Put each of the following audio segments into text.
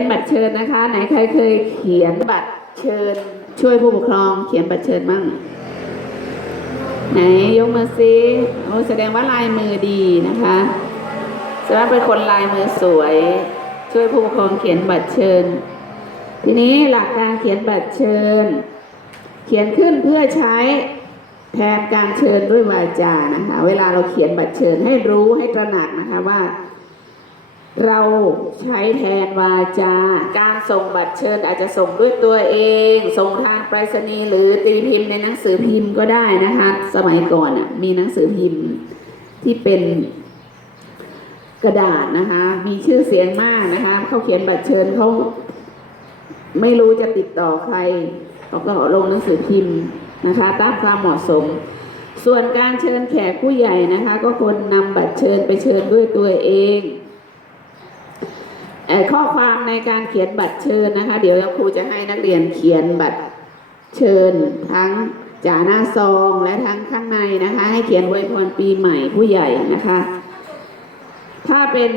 นบัตรเชิญนะคะ ไหนใครเคยเขียนบัตรเชิญ ช่วยผู้ปกครอง เขียนบัตรเชิญมั่ง ไหนยกมือซิโอ้แสดงว่าลายมือดีนะคะแสดงว่าเป็นคนลายมือสวย ช่วยผู้ปกครองเขียนบัตรเชิญ ทีนี้หลักการเขียนบัตรเชิญ เขียนขึ้นเพื่อใช้แทนการเชิญด้วยวาจานะคะ เวลาเราเขียนบัตรเชิญให้รู้ให้ตระหนักนะคะว่า เราใช้แทนวาจาการส่งบัตรเชิญอาจจะส่งด้วยตัวเอง ส่งทางไปรษณีย์หรือตีพิมพ์ในหนังสือพิมพ์ก็ได้นะคะ สมัยก่อนมีหนังสือพิมพ์ที่เป็นกระดาษนะคะ มีชื่อเสียงมากนะคะเขาเขียนบัตรเชิญเขาไม่รู้จะติดต่อใครเขาก็ลงหนังสือพิมพ์นะคะ ตามความเหมาะสม ส่วนการเชิญแขกผู้ใหญ่นะคะ ก็ควรนำบัตรเชิญไปเชิญด้วยตัวเอง ข้อความในการเขียนบัตรเชิญนะคะ เดี๋ยวครูจะให้นักเรียนเขียนบัตรเชิญทั้งจ่าหน้าซองและทั้งข้างในนะคะ ให้เขียนไวยพรปีใหม่ผู้ใหญ่นะคะ ถ้าเป็น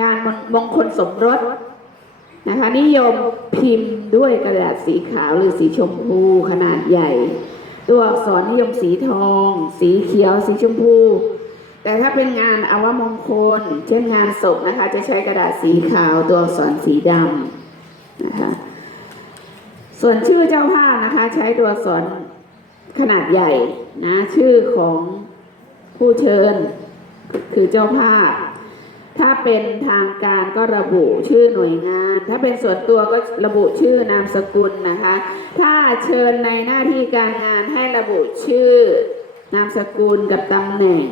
งานมงคลสมรสนะคะ นิยมพิมพ์ด้วยกระดาษสีขาวหรือสีชมพูขนาดใหญ่ ตัวอักษรนิยมสีทอง สีเขียว สีชมพู แต่ถ้าเป็นงานอวมงคล เช่นงานศพนะคะ จะใช้กระดาษสีขาวตัวอักษรสีดำนะคะ ส่วนชื่อเจ้าภาพนะคะ ใช้ตัวอักษรขนาดใหญ่นะชื่อของผู้เชิญ คือเจ้าภาพ ถ้าเป็นทางการก็ระบุชื่อหน่วยงาน ถ้าเป็นส่วนตัวก็ระบุชื่อนามสกุลนะคะ ถ้าเชิญในหน้าที่การงานให้ระบุชื่อนามสกุลกับตำแหน่ง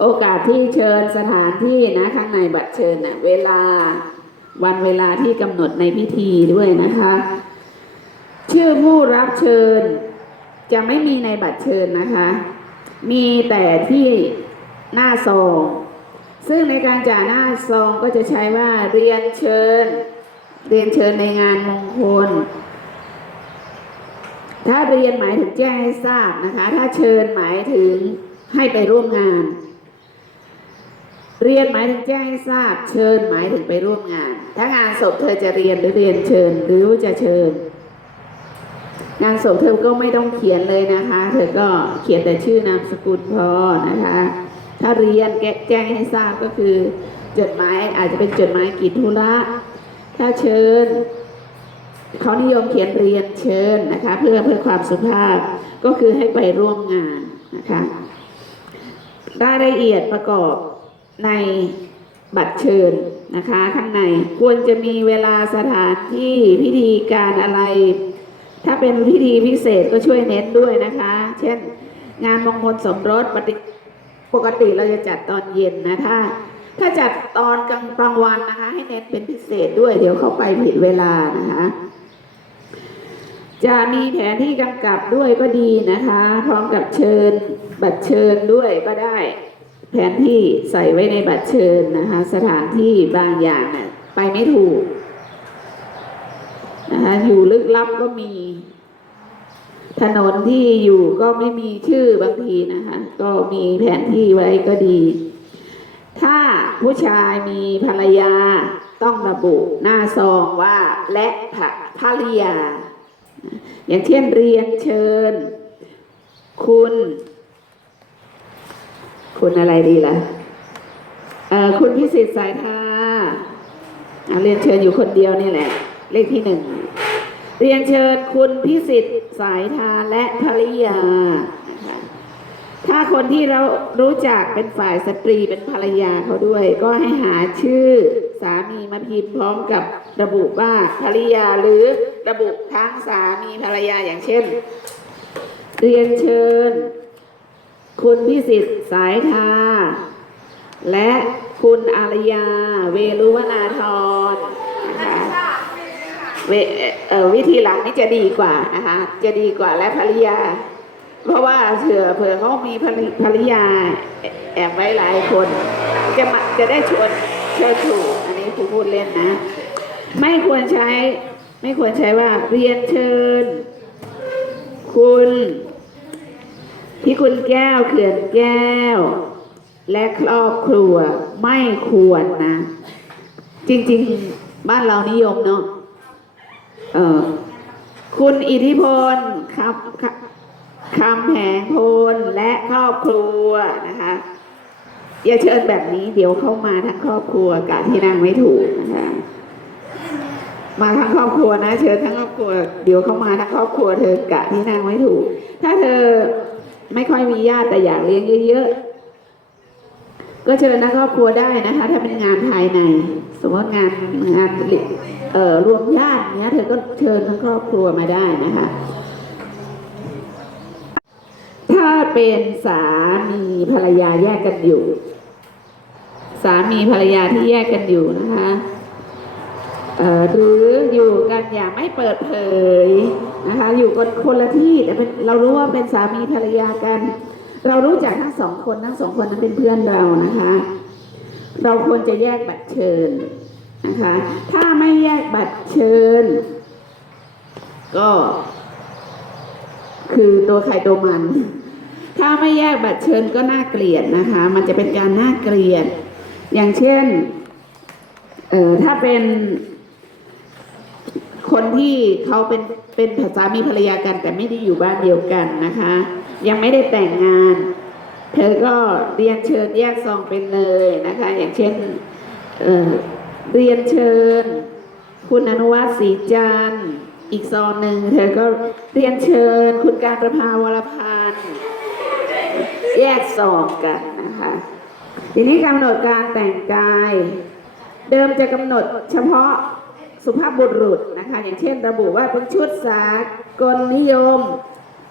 โอกาสที่เชิญสถานที่นะข้างในบัตรเชิญนะเวลาวันเวลาที่กำหนดในพิธีด้วยนะคะ ชื่อผู้รับเชิญ จะไม่มีในบัตรเชิญนะคะ มีแต่ที่หน้าซองซึ่งในการจ่าหน้าซองก็จะใช้ว่าเรียนเชิญ เรียนเชิญในงานมงคล ถ้าเรียนหมายถึงแจ้งให้ทราบนะคะ ถ้าเชิญหมายถึงให้ไปร่วมงาน เรียนหมายถึงแจ้งให้ทราบ เชิญหมายถึงไปร่วมงาน ถ้างานศพเธอจะเรียนหรือเรียนเชิญหรือจะเชิญ งานศพเธอก็ไม่ต้องเขียนเลยนะคะ เธอก็เขียนแต่ชื่อนามสกุลพอนะคะ ถ้าเรียนแกแจ้งให้ทราบก็คือจดหมายอาจจะเป็นจดหมายกิจธุระถ้าเชิญเขานิยมเขียนเรียนเชิญนะคะ เพื่อเพื่อความสุภาพก็คือให้ไปร่วมงานนะคะรายละเอียดประกอบ ในบัตรเชิญนะคะ ข้างในควรจะมีเวลาสถานที่พิธีการอะไร ถ้าเป็นพิธีพิเศษก็ช่วยเน้นด้วยนะคะ เช่น งานมงคลสมรสปฏิปกติเราจะจัดตอนเย็นนะถ้าถ้าจัดตอนกลางกลางวันนะคะ ให้เน้นเป็นพิเศษด้วย เดี๋ยวเขาไปผิดเวลานะคะ จะมีแผนที่กำกับด้วยก็ดีนะคะ พร้อมกับเชิญบัตรเชิญด้วยก็ได้ แผนที่ใส่ไว้ในบัตรเชิญนะคะ สถานที่บางอย่างน่ะไปไม่ถูกนะคะอยู่ลึกลับก็มี ถนนที่อยู่ก็ไม่มีชื่อบางทีนะคะ ก็มีแผนที่ไว้ก็ดี ถ้าผู้ชายมีภรรยาต้องระบุหน้าซองว่าและภรรยา อย่างเช่นเรียนเชิญ คุณ คุณอะไรดีล่ะเอ่อคุณพิสิทธิ์สายทาเรียนเชิญอยู่คนเดียวนี่แหละ เลขที่หนึ่ง เรียนเชิญคุณพิสิทธิ์สายทาและภริยา ถ้าคนที่เรารู้จักเป็นฝ่ายสตรีเป็นภรรยาเขาด้วย ก็ให้หาชื่อสามีมาพิมพ์พร้อมกับระบุว่าภริยาหรือระบุทั้งสามีภรรยาอย่างเช่น เรียนเชิญ คุณพิสิทธิ์สายทา และคุณอารยา เวรุวนาธรนะคะเวเอ่อวิธีหลังนี่จะดีกว่านะคะจะดีกว่าและภริยา เพราะว่าเผื่อเผื่อเขามีภริภริยาแอบไว้หลายคน จะมาจะได้ชวนเชิญถูกอันนี้ครูพูดเล่นนะ ไม่ควรใช้ไม่ควรใช้ว่าเรียนเชิญ คุณที่ คุณแก้วเขื่อนแก้ว และครอบครัวไม่ควรนะ จริง ๆ บ้านเรานิยมเนาะเออคุณอิทธิพลครับคำแหงพลและครอบครัวนะคะ อย่าเชิญแบบนี้เดี๋ยวเข้ามาทั้งครอบครัวกะที่นั่งไม่ถูกนะคะ มาทั้งครอบครัวนะ เชิญทั้งครอบครัว เดี๋ยวเข้ามาทั้งครอบครัวเธอกะที่นั่งไม่ถูก ถ้าเธอ ไม่ค่อยมีญาติแต่อยากเลี้ยงเยอะๆ ก็เชิญทั้งครอบครัวได้นะคะ ถ้าเป็นงานภายใน สมมติงานงานเอ่อรวมญาติเนี้ยเธอก็เชิญทั้งครอบครัวมาได้นะคะ ถ้าเป็นสามีภรรยาแยกกันอยู่ สามีภรรยาที่แยกกันอยู่นะคะเอ่อหรืออยู่กันอย่างไม่เปิดเผย นะคะ อยู่กันคนละที่แต่เป็นเรารู้ว่าเป็นสามีภรรยากัน เรารู้จักทั้งสองคนทั้งสองคนนั้นเป็นเพื่อนเรานะคะ เราควรจะแยกบัตรเชิญนะคะ ถ้าไม่แยกบัตรเชิญ ก็ คือตัวใครตัวมัน ถ้าไม่แยกบัตรเชิญก็น่าเกลียดนะคะ มันจะเป็นการน่าเกลียด อย่างเช่น เอ่อถ้าเป็น คนที่เขาเป็นเป็นสามีภรรยากัน แต่ไม่ได้อยู่บ้านเดียวกันนะคะ ยังไม่ได้แต่งงาน เธอก็เรียนเชิญแยกซองเป็นเลยนะคะ อย่างเช่นเเรียนเชิญ คุณอนุวัฒน์ศรีจันทร์อีกซองหนึ่งเธอก็เรียนเชิญ คุณการประภาวรพันธ์แยกซองกันนะคะทีนี้กำหนดการแต่งกาย เดิมจะกำหนดเฉพาะ สุภาพบุรุษนะคะ อย่างเช่นระบุว่าเป็นชุดสากลนิยม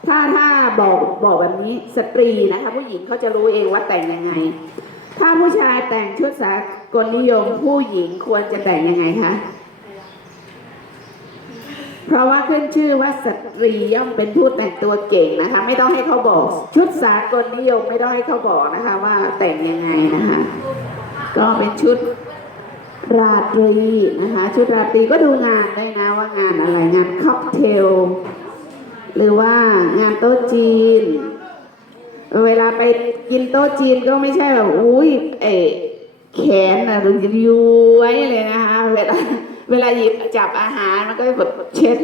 ถ้าถ้าบอกบอกแบบนี้สตรีนะคะ ผู้หญิงเขาจะรู้เองว่าแต่งยังไง ถ้าผู้ชายแต่งชุดสากลนิยม ผู้หญิงควรจะแต่งยังไงคะเพราะว่าขึ้นชื่อว่าสตรีย่อมเป็นผู้แต่งตัวเก่งนะคะ ไม่ต้องให้เขาบอก ชุดสากลนิยมไม่ต้องให้เขาบอกนะคะ ว่าแต่งยังไงนะคะ ก็เป็นชุด ราตรีนะคะ ชุดราตรีก็ดูงานได้นะว่างานอะไรงานค็อกเทลหรือว่างานโต๊ะจีน เวลาไปกินโต๊ะจีนก็ไม่ใช่แบบอุ้ยเอแขนอะหรือย้ยเลยนะคะเวลาเวลาหยิบจับอาหารมันก็แบบเช็ด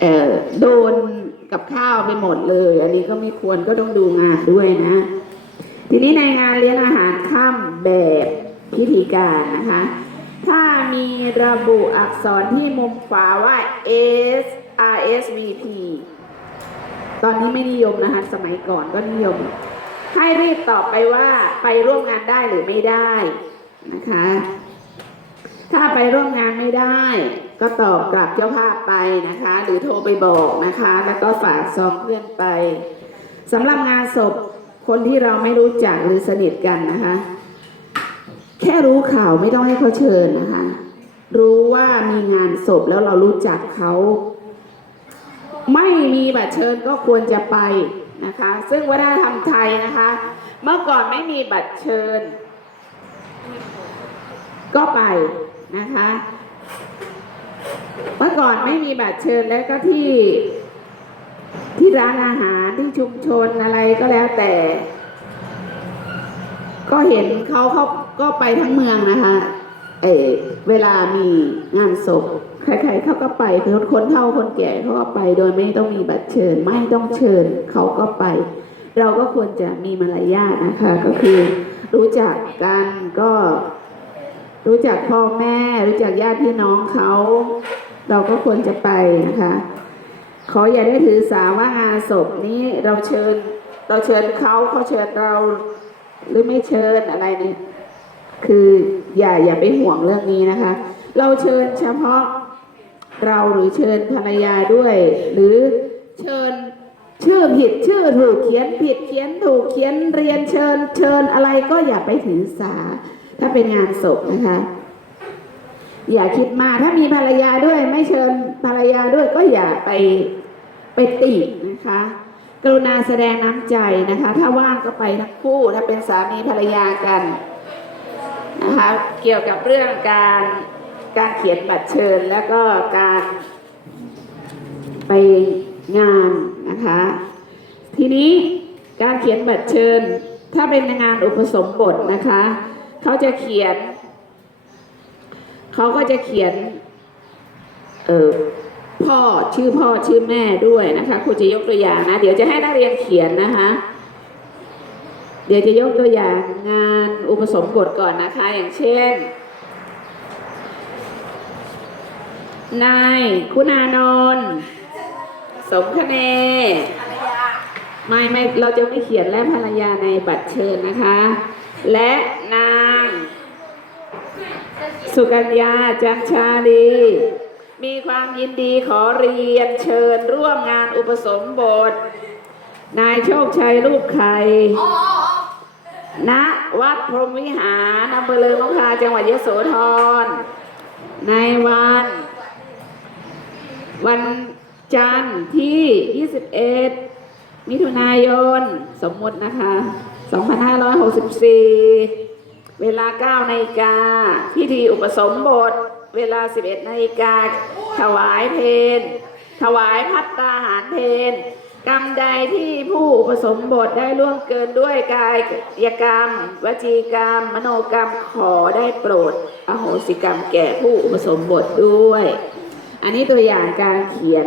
เอ่อโดนกับข้าวไปหมดเลย อันนี้ก็ไม่ควรก็ต้องดูงานด้วยนะ ทีนี้ในงานเลี้ยงอาหารค่ำแบบพิธีการนะคะ ถ้ามีระบุอักษรที่มุมขวาว่า S R S V P ตอนนี้ไม่นิยมนะคะสมัยก่อนก็นิยม ให้รีบตอบไปว่าไปร่วมงานได้หรือไม่ได้นะคะ ถ้าไปร่วมงานไม่ได้ ก็ตอบกลับเจ้าภาพไปนะคะ หรือโทรไปบอกนะคะ แล้วก็ฝากซองเพื่อนไปสำหรับงานศพคนที่เราไม่รู้จักหรือสนิทกันนะคะ ค่รู้ข่าวไม่ต้องให้เขาเชิญนะคะ รู้ว่ามีงานศพแล้วเรารู้จักเขา ไม่มีบัตรเชิญก็ควรจะไปนะคะ ซึ่งวัฒนธรรมไทยนะคะ เมื่อก่อนไม่มีบัตรเชิญ ก็ไปนะคะ เมื่อก่อนไม่มีบัตรเชิญแล้วก็ที่ที่ร้านอาหารที่ชุมชนอะไรก็แล้วแต่ ก็เห็นเขาเขา ก็ไปทั้งเมืองนะคะเอเวลามีงานศพใครๆเขาก็ไปคนคนเฒ่าคนแก่เขาก็ไปโดยไม่ต้องมีบัตรเชิญ ไม่ต้องเชิญเขาก็ไป เราก็ควรจะมีมารยาทนะคะ ก็คือรู้จักกันก็รู้จักพ่อแม่ รู้จักญาติพี่น้องเขา เราก็ควรจะไปนะคะขออย่าได้ถือสาว่างานศพนี้เราเชิญ เราเชิญเขาเขาเชิญเราหรือไม่เชิญอะไรนี่ คืออย่าอย่าไปห่วงเรื่องนี้นะคะ เราเชิญเฉพาะเราหรือเชิญภรรยาด้วย หรือเชิญชื่อผิดชื่อถูกเขียนผิดเขียนถูกเขียนเรียนเชิญ เชิญอะไรก็อย่าไปถือสา ถ้าเป็นงานศพนะคะ อย่าคิดมาถ้ามีภรรยาด้วย ไม่เชิญภรรยาด้วยก็อย่าไปไปตินะคะ กรุณาแสดงน้ำใจนะคะ ถ้าว่างก็ไปทั้งคู่ถ้าเป็นสามีภรรยากัน นะคะเกี่ยวกับเรื่องการการเขียนบัตรเชิญ แล้วก็การไปงานนะคะ ทีนี้การเขียนบัตรเชิญ ถ้าเป็นงานอุปสมบทนะคะเขาจะเขียนเขาก็จะเขียนเออพ่อชื่อพ่อชื่อแม่ด้วยนะคะครูจะยกตัวอย่างนะ เดี๋ยวจะให้นักเรียนเขียนนะคะ เดี๋ยวจะยกตัวอย่างงานอุปสมบทก่อนนะคะ อย่างเช่น นายคุณานนท์สมคเนไม่ไม่เราจะไม่เขียนและภรรยาในบัตรเชิญนะคะ และนาง สุกัญญาจันชาลีมีความยินดีขอเรียนเชิญร่วมงานอุปสมบท นายโชคชัยลูกไข่ ณวัดพรหมวิหารอำเภอเลิงนกทาจังหวัดยโสธร ในวัน วันจันทร์ที่ 21 มิถุนายน สมมตินะคะ 2564 เวลา 9นาฬิกา พิธีอุปสมบท เวลา 11นาฬิกา ถวายเพลถวายพัตตาหารเพล กรรมใดที่ผู้อุปสมบทได้ล่วงเกินด้วยกายยกรรม วจีกรรม มโนกรรมขอได้โปรด อโหสิกรรมแก่ผู้อุปสมบทด้วย อันนี้ตัวอย่างการเขียน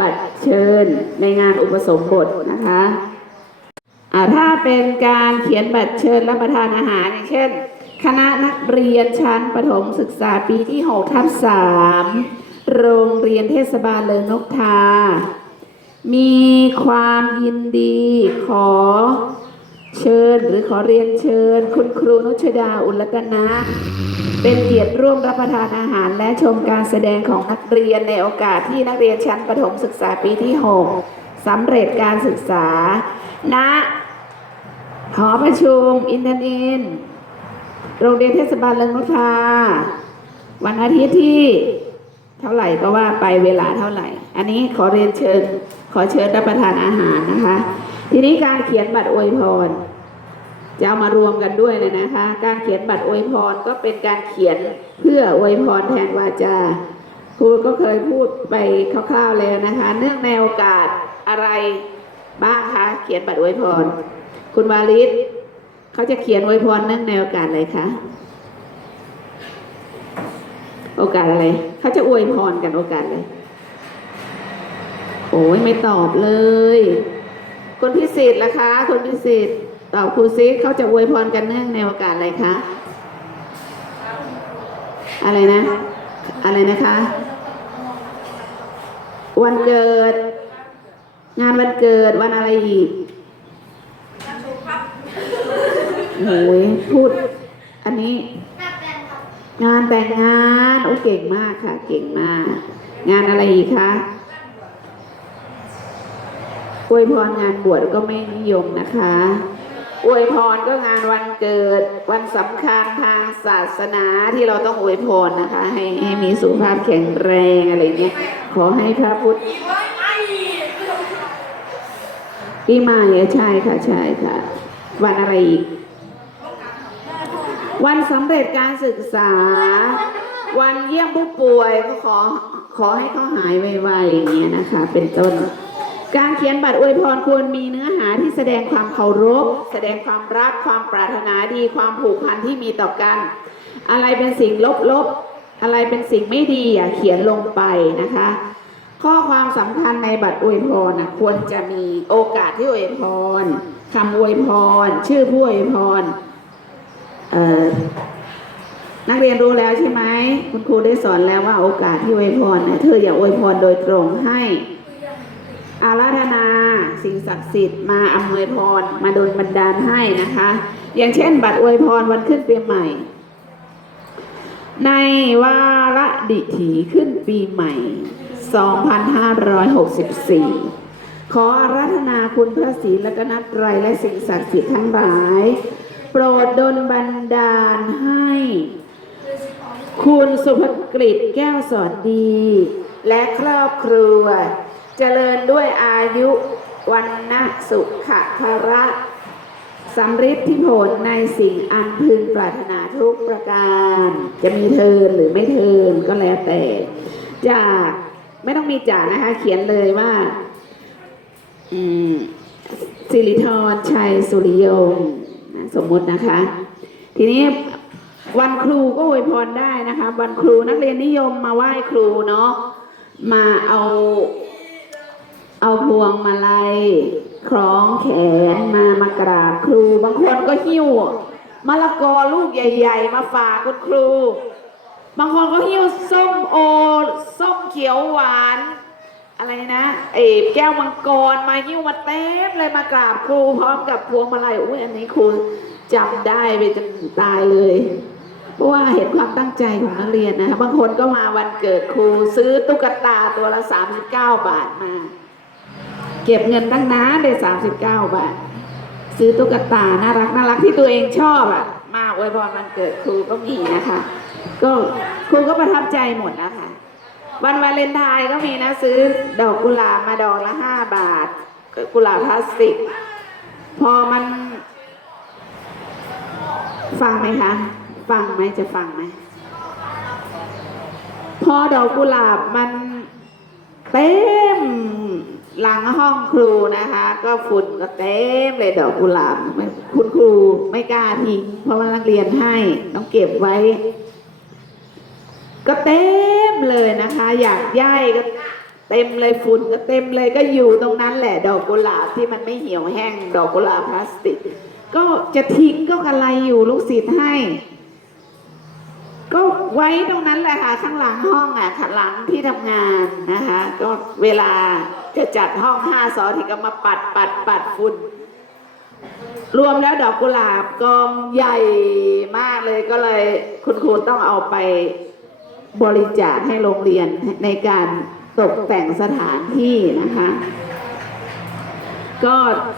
บัตรเชิญในงานอุปสมบทนะคะอ่าถ้าเป็นการเขียนบัตรเชิญรับประทานอาหารอย่างเช่น คณะนักเรียนชั้นประถมศึกษาปีที่6ทับ3โรงเรียนเทศบาลเลิงนกทา มีความยินดีขอเชิญหรือขอเรียนเชิญ คุณครูนุชดาอุลกนะ เป็นเกียรติร่วมรับประทานอาหารและชมการแสดงของนักเรียนในโอกาสที่นักเรียนชั้นประถมศึกษาปีที่6สำเร็จการศึกษา ณหอประชุมอินเทอร์เน็ตโรงเรียนเทศบาลเลิงนกทาวันอาทิตย์ที่เท่าไหร่ก็ว่าไปเวลาเท่าไหร่ อันนี้ขอเรียนเชิญ ขอเชิญรับประทานอาหารนะคะ ทีนี้การเขียนบัตรอวยพร จะเอามารวมกันด้วยเลยนะคะ การเขียนบัตรอวยพรก็เป็นการเขียนเพื่ออวยพรแทนวาจาครูก็เคยพูดไปคร่าวๆแล้วนะคะ เนื่องในโอกาสอะไรบ้างคะเขียนบัตรอวยพร คุณวาลิศเขาจะเขียนอวยพรเนื่องในโอกาสอะไรคะโอกาสอะไร เขาจะอวยพรกันโอกาสอะไร โอ้ยไม่ตอบเลยคุณพิสิทธิ์ล่ะคะคุณพิสิทธิ์ตอบครูซิเขาจะอวยพรกันเนื่องในโอกาสอะไรคะ อะไรนะ อะไรนะคะ วันเกิด งานวันเกิดวันอะไรอีกโอ้ยพูด อันนี้ งานแต่งงาน โอ้เก่งมากค่ะ เก่งมาก งานอะไรอีกคะ อวยพรงานบวชก็ไม่นิยมนะคะ อวยพรก็งานวันเกิดวันสำคัญทางศาสนาที่เราต้องอวยพรนะคะ ให้ให้มีสุขภาพแข็งแรงอะไรเงี้ยขอให้พระพุทธปีใหม่ใช่ค่ะใช่ค่ะ วันอะไรอีก วันสำเร็จการศึกษา วันเยี่ยมผู้ป่วยก็ขอขอให้เขาหายไวๆอย่างเงี้ยนะคะ เป็นต้น การเขียนบัตรอวยพรควรมีเนื้อหาที่แสดงความเคารพ แสดงความรักความปรารถนาดี ความผูกพันที่มีต่อกัน อะไรเป็นสิ่งลบๆ อะไรเป็นสิ่งไม่ดีอย่าเขียนลงไปนะคะ ข้อความสำคัญในบัตรอวยพรนะควรจะมีโอกาสที่อวยพรคำอวยพร ชื่อผู้อวยพรนักเรียนรู้แล้วใช่ไหมคุณครูได้สอนแล้วว่าโอกาสที่อวยพรเธออย่าอวยพรโดยตรงให้ อาราธนาสิ่งศักดิ์สิทธิ์มาอำนวยพร มาดลบันดาลให้นะคะ อย่างเช่น บัตรอวยพรวันขึ้นปีใหม่ ในวาระดิถีขึ้นปีใหม่ 2564 ขออาราธนาคุณพระศรีรัตนตรัยและสิ่งศักดิ์สิทธิ์ทั้งหลาย โปรดดลบันดาลให้คุณสุภกฤษแก้วสอนดี และครอบครัว จริญด้วยอายุวันนะสุขะภระสำฤทธิผลในสิ่งอันพึงปรารถนาทุกประการ จะมีเทินหรือไม่เทินก็แล้วแต่จากไม่ต้องมีจ่านะคะ เขียนเลยว่าสิริธรชัยสุริยงค์นสมมตินะคะ ทีนี้วันครูก็อวยพรได้นะคะ วันครูนักเรียนนิยมมาไหว้ครูเนาะมาเอา เอาพวงมาลัยคล้องแขนมามากราบครู บางคนก็หิ้วมะละกอลูกใหญ่ ๆ มาฝากคุณครู บางคนก็หิ้วส้มโอส้มเขียวหวาน อะไรนะเออแก้วมังกรมาหิ้วมาเต็มเลยมากราบครูพร้อมกับพวงมาลัยอุ้ยอันนี้ครูจำได้ไปจนตายเลยเพราะว่าเห็นความตั้งใจของนักเรียนนะคะบางคนก็มาวันเกิดครูซื้อตุ๊กตาตัวละ 39 บาทมา เก็บเงินตั้งนานได้39บเก้าบาท ซื้อตุ๊กตาน่ารักน่ารักที่ตัวเองชอบอะมากไว้พรวันเกิดครูก็มีนะคะ ก็ครูก็ประทับใจหมดนะคะ วันวาเลนไทน์ก็มีนะซื้อดอกกุหลาบมาดอกละห้าบาท กุหลาบพลาสติก พอมัน ฟังไหมคะ ฟังไหมจะฟังไหมพอดอกกุหลาบมันเต็ม หลังห้องครูนะคะ ก็ฝุ่นก็เต็มเลยดอกกุหลาบคุณครูไม่กล้าทิ้งเพราะว่านักเรียนให้ต้องเก็บไว้ ก็เต็มเลยนะคะ อยากย่ายก็เต็มเลยฝุ่นก็เต็มเลยก็อยู่ตรงนั้นแหละ ดอกกุหลาบที่มันไม่เหี่ยวแห้ง ดอกกุหลาบพลาสติก ก็จะทิ้งก็อะไรอยู่ลูกศิษย์ให้ ก็ไว้ตรงนั้นแหละค่ะข้างหลังห้องอะข้างหลังที่ทำงานนะคะ ก็เวลา จะจัดห้องห้าซอที่ก็มาปัดปัดปัดฝุ่นรวมแล้วดอกกุหลาบกองใหญ่มากเลยก็เลยคุณครูต้องเอาไปบริจาคให้โรงเรียนในการตกแต่งสถานที่นะคะ ก็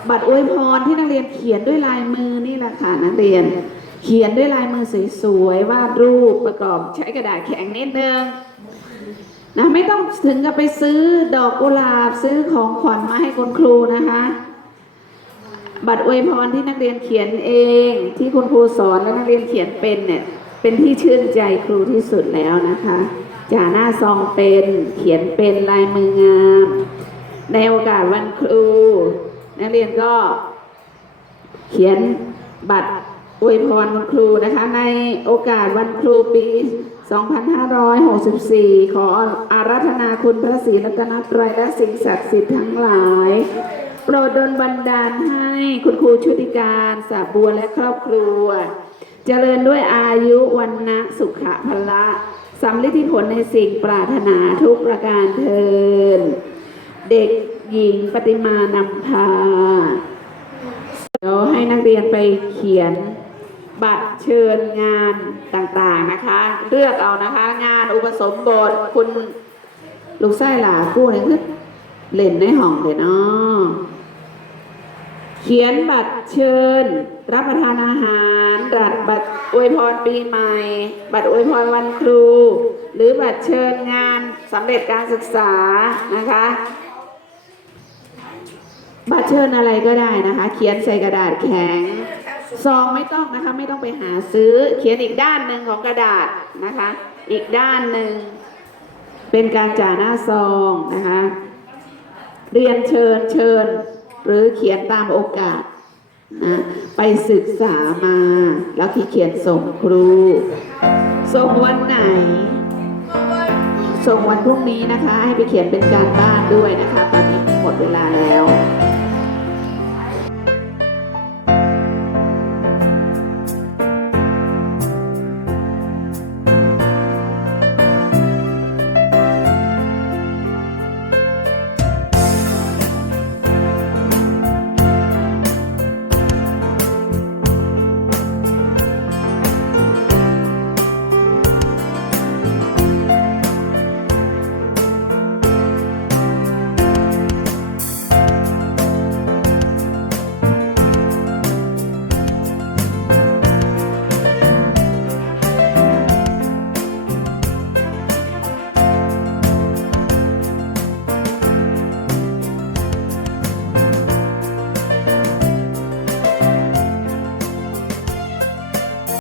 บัตรอวยพรที่นักเรียนเขียนด้วยลายมือนี่แหละค่ะนักเรียน เขียนด้วยลายมือสวยๆวาดรูปประกอบใช้กระดาษแข็งนิดนึง นะไม่ต้องถึงกับไปซื้อดอกกุหลาบซื้อของขวัญมาให้คุณครูนะคะ บัตรอวยพรที่นักเรียนเขียนเอง ที่คุณครูสอนและนักเรียนเขียนเป็นเนี่ยเป็นที่ชื่นใจครูที่สุดแล้วนะคะจ่าหน้าซองเป็นเขียนเป็นลายมืองาม ในโอกาสวันครู นักเรียนก็เขียนบัตรอวยพรวันครูนะคะ ในโอกาสวันครูปี 2564 ขออารัธนาคุณพระศรีรัตนตรัยและสิ่งศักดิ์สิทธิ์ทั้งหลาย โปรดดลบันดาลให้คุณครูชุติการสาบัวและครอบครัว เจริญด้วยอายุวันนะสุขะพละสำลิดผลในสิ่งปรารถนาทุกประการเทิน เด็กหญิงปฏิมานำพา เดี๋ยวให้นักเรียนไปเขียน บัตรเชิญงานต่างๆนะคะ เลือกเอานะคะ งานอุปสมบทคุณลูกไส้หลากู้เนี่ยคือเล่นในห้องเลยเนาะเขียนบัตรเชิญ รับประทานอาหารบัตรบัตรอวยพรปีใหม่ บัตรอวยพรวันครู หรือบัตรเชิญงานสำเร็จการศึกษานะคะ บัตรเชิญอะไรก็ได้นะคะ เขียนใส่กระดาษแข็ง ซองไม่ต้องนะคะ ไม่ต้องไปหาซื้อ เขียนอีกด้านหนึ่งของกระดาษนะคะ อีกด้านหนึ่งเป็นการจ่าหน้าซองนะคะ เรียนเชิญเชิญ หรือเขียนตามโอกาสนะไปศึกษามา แล้วที่เขียนส่งครู ส่งวันไหน ส่งวันพรุ่งนี้นะคะ ให้ไปเขียนเป็นการบ้านด้วยนะคะ ตอนนี้หมดเวลาแล้ว